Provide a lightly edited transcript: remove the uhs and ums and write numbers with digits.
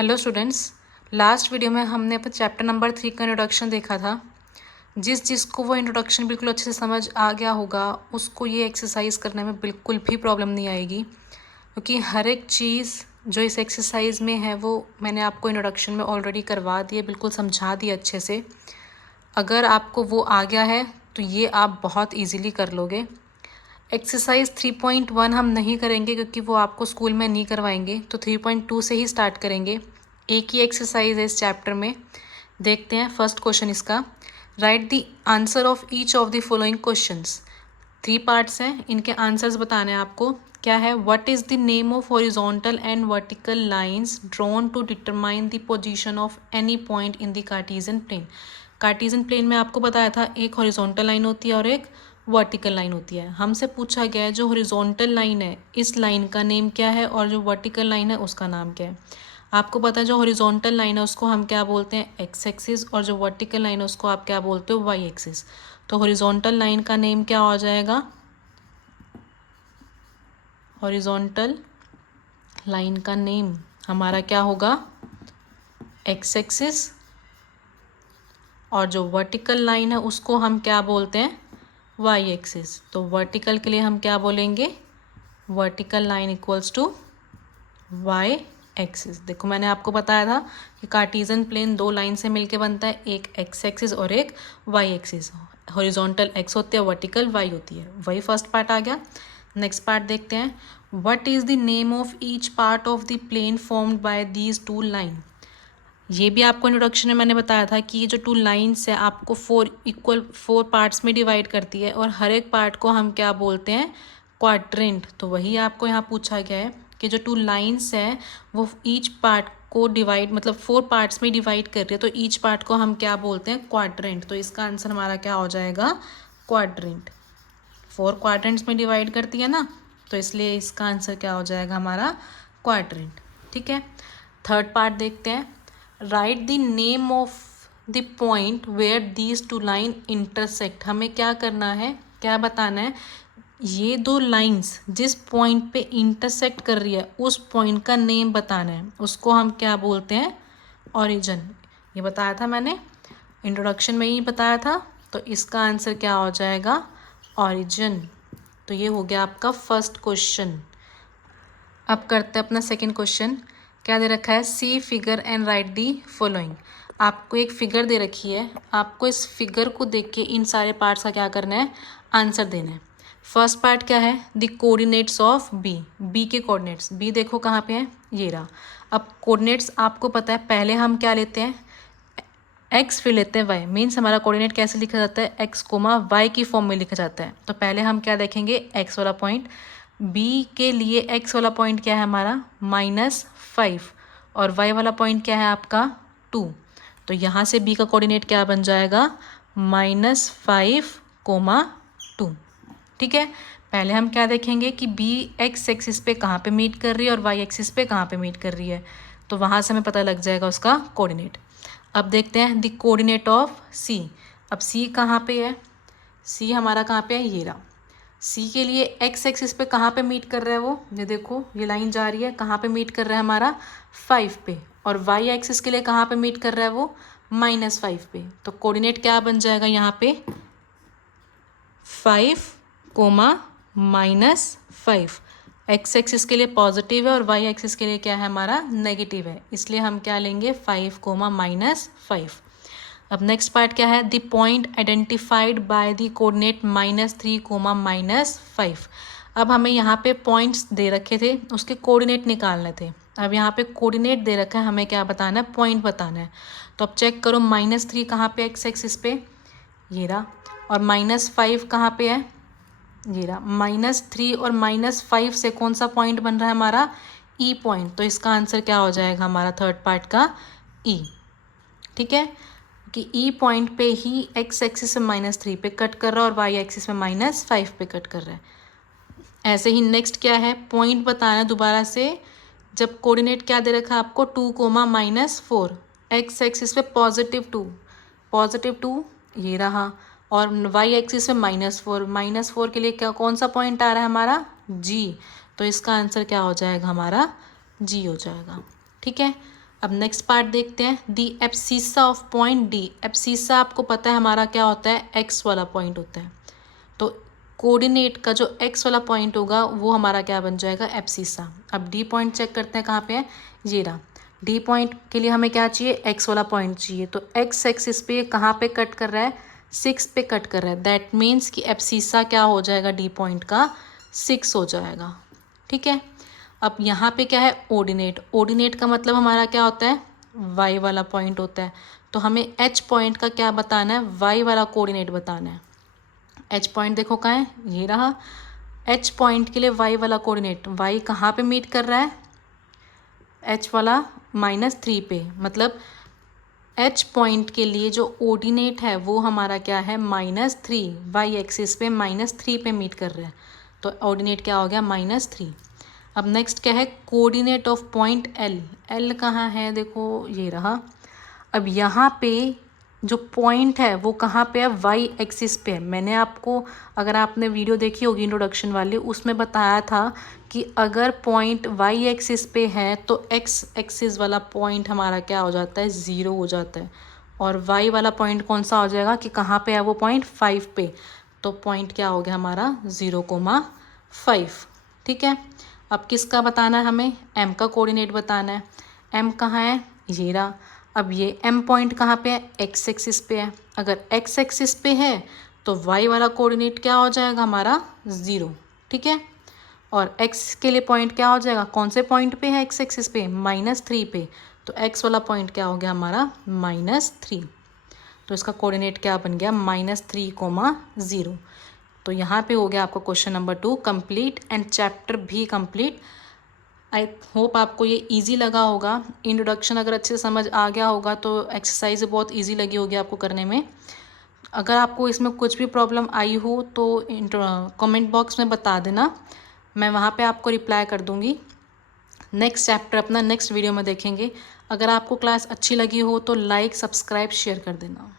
Hello students, last video में हमने अपना चैप्टर नंबर 3 का इंट्रोडक्शन देखा था। जिसको वो इंट्रोडक्शन बिल्कुल अच्छे से समझ आ गया होगा उसको ये एक्सरसाइज करने में बिल्कुल भी प्रॉब्लम नहीं आएगी, क्योंकि हर एक चीज़ जो इस एक्सरसाइज में है वो मैंने आपको इंट्रोडक्शन में ऑलरेडी करवा दी है, बिल्कुल समझा दी अच्छे से। अगर आपको वो आ गया है तो ये आप बहुत ईजीली कर लोगे। एक्सरसाइज 3.1 हम नहीं करेंगे क्योंकि वो आपको स्कूल में नहीं करवाएंगे, तो 3.2 से ही स्टार्ट करेंगे। एक ही एक्सरसाइज है इस चैप्टर में। देखते हैं फर्स्ट क्वेश्चन इसका। Write the answer of each of the following questions. 3 parts हैं, इनके आंसर्स बताने हैं आपको। क्या है? What is the name of horizontal and vertical lines drawn to determine the position of any point in the Cartesian plane. Cartesian plane में आपको बताया था एक हॉरिजॉन्टल लाइन होती है और एक वर्टिकल लाइन होती है। हमसे पूछा गया है जो हॉरिजॉन्टल लाइन है इस लाइन का नेम क्या है और जो वर्टिकल लाइन है उसका नाम क्या है। आपको पता है जो हॉरिजॉन्टल लाइन है उसको हम क्या बोलते हैं? एक्स एक्सिस, और जो वर्टिकल लाइन है उसको आप क्या बोलते हो? Y axis. तो हॉरिजॉन्टल लाइन का नेम क्या हो जाएगा? हॉरिजॉन्टल लाइन का नेम हमारा क्या होगा? एक्स एक्सिस, और जो वर्टिकल लाइन है उसको हम क्या बोलते हैं? Y axis. तो वर्टिकल के लिए हम क्या बोलेंगे? Vertical line equals to Y axis. देखो मैंने आपको बताया था कि कार्टेशियन प्लेन 2 लाइन से मिलके बनता है, एक एक्स एक्सिस और एक वाई एक्सिस। हॉरिजॉन्टल एक्स होती है, वर्टिकल वाई होती है। वही फर्स्ट पार्ट आ गया। नेक्स्ट पार्ट देखते हैं। What is the name of each part of the plane formed by these 2 line. ये भी आपको इंट्रोडक्शन में मैंने बताया था कि ये जो 2 लाइन्स है आपको 4 पार्ट्स में डिवाइड करती है, और हर एक पार्ट को हम क्या बोलते हैं? क्वाड्रेंट। तो वही आपको यहाँ पूछा गया है कि जो 2 लाइन्स है वो ईच पार्ट को डिवाइड, मतलब 4 पार्ट्स में डिवाइड कर रही है, तो ईच पार्ट को हम क्या बोलते हैं? क्वाड्रेंट। तो इसका आंसर हमारा क्या हो जाएगा? क्वाड्रेंट। 4 क्वाड्रेंट्स में डिवाइड करती है ना, तो इसलिए इसका आंसर क्या हो जाएगा हमारा? क्वाड्रेंट। ठीक है। थर्ड पार्ट देखते हैं। Write the name of the point where these 2 line intersect. हमें क्या करना है, क्या बताना है? ये 2 लाइंस जिस पॉइंट पे इंटरसेक्ट कर रही है उस पॉइंट का नेम बताना है, उसको हम क्या बोलते हैं? ओरिजिन। ये बताया था मैंने, इंट्रोडक्शन में ही बताया था। तो इसका आंसर क्या हो जाएगा? ओरिजिन। तो ये हो गया आपका फर्स्ट क्वेश्चन। अब करते हैं अपना सेकंड क्वेश्चन। क्या दे रखा है? See figure and write the following. आपको एक फिगर दे रखी है, आपको इस फिगर को देख के इन सारे पार्ट्स का क्या करना है? आंसर देना है। फर्स्ट पार्ट क्या है? The coordinates of B. B के कोऑर्डिनेट्स, बी देखो कहाँ पे है? ये रहा। अब कोऑर्डिनेट्स आपको पता है, पहले हम क्या लेते हैं? एक्स फिर लेते हैं वाई। मीन्स हमारा कोऑर्डिनेट कैसे लिखा जाता है? एक्स कोमा वाई की फॉर्म में लिखा जाता है। तो पहले हम क्या देखेंगे? एक्स वाला पॉइंट। बी के लिए एक्स वाला पॉइंट क्या है हमारा? -5, और वाई वाला पॉइंट क्या है आपका? 2। तो यहाँ से बी का कोऑर्डिनेट क्या बन जाएगा? -5, 2। ठीक है। पहले हम क्या देखेंगे कि बी एक्स एक्सिस पे कहाँ पे मीट कर रही है और वाई एक्सिस पे कहाँ पे मीट कर रही है, तो वहाँ से हमें पता लग जाएगा उसका कोऑर्डिनेट। अब देखते हैं द कोऑर्डिनेट ऑफ सी। अब सी कहाँ पे है? सी हमारा कहाँ पे है? ये रहा। सी के लिए एक्स एक्सिस पे कहाँ पे मीट कर रहा है वो? ये देखो, ये लाइन जा रही है, कहाँ पे मीट कर रहा है हमारा? 5 पे। और वाई एक्सिस के लिए कहाँ पे मीट कर रहा है वो? -5 पे। तो कोऑर्डिनेट क्या बन जाएगा यहाँ पे? 5, -5। एक्स एक्सिस के लिए पॉजिटिव है और वाई एक्सिस के लिए क्या है हमारा? नेगेटिव है, इसलिए हम क्या लेंगे? 5, -5। अब नेक्स्ट पार्ट क्या है? The point identified by the coordinate -3, -5। अब हमें यहाँ पे पॉइंट्स दे रखे थे, उसके कोऑर्डिनेट निकालने थे। अब यहाँ पे कोऑर्डिनेट दे रखा है, हमें क्या बताना है? पॉइंट बताना है। तो अब चेक करो, -3 कहाँ पे? एक्स एक्सिस पे, ये रहा। और -5 कहाँ पे है? ये रहा। -3 और -5 से कौन सा पॉइंट बन रहा है हमारा? ई पॉइंट। तो इसका आंसर क्या हो जाएगा हमारा थर्ड पार्ट का? ई। ठीक है, कि ई पॉइंट पे ही एक्स एक्सिस में -3 पे कट कर रहा है और वाई एक्सिस में -5 पे कट कर रहा है। ऐसे ही नेक्स्ट क्या है? पॉइंट बताना है दोबारा से। जब कोऑर्डिनेट क्या दे रखा है आपको? 2, -4। एक्स एक्सिस पे +2, ये रहा। और वाई एक्सिस में -4, -4 के लिए क्या, कौन सा पॉइंट आ रहा है हमारा? जी। तो इसका आंसर क्या हो जाएगा हमारा? जी हो जाएगा। ठीक है। अब नेक्स्ट पार्ट देखते हैं, the abscissa of point D. Abscissa आपको पता है हमारा क्या होता है, एक्स वाला पॉइंट होता है। तो कोऑर्डिनेट का जो एक्स वाला पॉइंट होगा वो हमारा क्या बन जाएगा, एब्सिसा। अब डी पॉइंट चेक करते हैं कहाँ पे है, ये रहा। डी पॉइंट के लिए हमें क्या चाहिए, एक्स वाला पॉइंट चाहिए। तो एक्स एक्सिस पे कहाँ पे कट कर रहा है, 6 पे कट कर रहा है। दैट मीन्स कि एब्सिसा क्या हो जाएगा, डी पॉइंट का 6 हो जाएगा। ठीक है। अब यहाँ पे क्या है, ऑर्डिनेट। ऑर्डिनेट का मतलब हमारा क्या होता है, वाई वाला पॉइंट होता है। तो हमें एच पॉइंट का क्या बताना है, वाई वाला कोऑर्डिनेट बताना है। एच पॉइंट देखो कहाँ है, ये रहा। एच पॉइंट के लिए वाई वाला कोऑर्डिनेट, वाई कहाँ पे मीट कर रहा है, एच वाला -3 पे। मतलब एच पॉइंट के लिए जो ऑर्डिनेट है वो हमारा क्या है, -3। वाई एक्सिस पे -3 पे मीट कर रहा है। तो ऑर्डिनेट क्या हो गया, -3। अब नेक्स्ट क्या है, coordinate of point L. L कहाँ है, देखो ये रहा। अब यहाँ पे जो पॉइंट है वो कहाँ पे है, वाई एक्सिस पे है। मैंने आपको, अगर आपने वीडियो देखी होगी इंट्रोडक्शन वाली, उसमें बताया था कि अगर पॉइंट वाई एक्सिस पे है तो एक्स एक्सिस वाला पॉइंट हमारा क्या हो जाता है, 0 हो जाता है। और वाई वाला पॉइंट कौन सा हो जाएगा कि कहाँ पे है वो पॉइंट, 5 पे। तो पॉइंट क्या हो गया हमारा, 0,5। ठीक है। अब किसका बताना है हमें, एम का कोऑर्डिनेट बताना है। एम कहाँ है, ये रहा। अब ये एम पॉइंट कहाँ पे है, एक्स एक्सिस पे है। अगर एक्स एक्सिस पे है तो वाई वाला कोऑर्डिनेट क्या हो जाएगा हमारा, 0। ठीक है। और एक्स के लिए पॉइंट क्या हो जाएगा, कौन से पॉइंट पे है एक्स एक्सिस पे, -3 पे। तो एक्स वाला पॉइंट क्या हो गया हमारा, -3। तो इसका कोऑर्डिनेट क्या बन गया, -3,0। तो यहाँ पे हो गया आपका question number 2 complete and chapter भी कंप्लीट। आई होप आपको ये इजी लगा होगा। इंट्रोडक्शन अगर अच्छे से समझ आ गया होगा तो एक्सरसाइज बहुत इजी लगी होगी आपको करने में। अगर आपको इसमें कुछ भी प्रॉब्लम आई हो तो कमेंट बॉक्स में बता देना, मैं वहाँ पे आपको रिप्लाई कर दूँगी। नेक्स्ट चैप्टर अपना नेक्स्ट वीडियो में देखेंगे। अगर आपको क्लास अच्छी लगी हो तो लाइक, सब्सक्राइब, शेयर कर देना।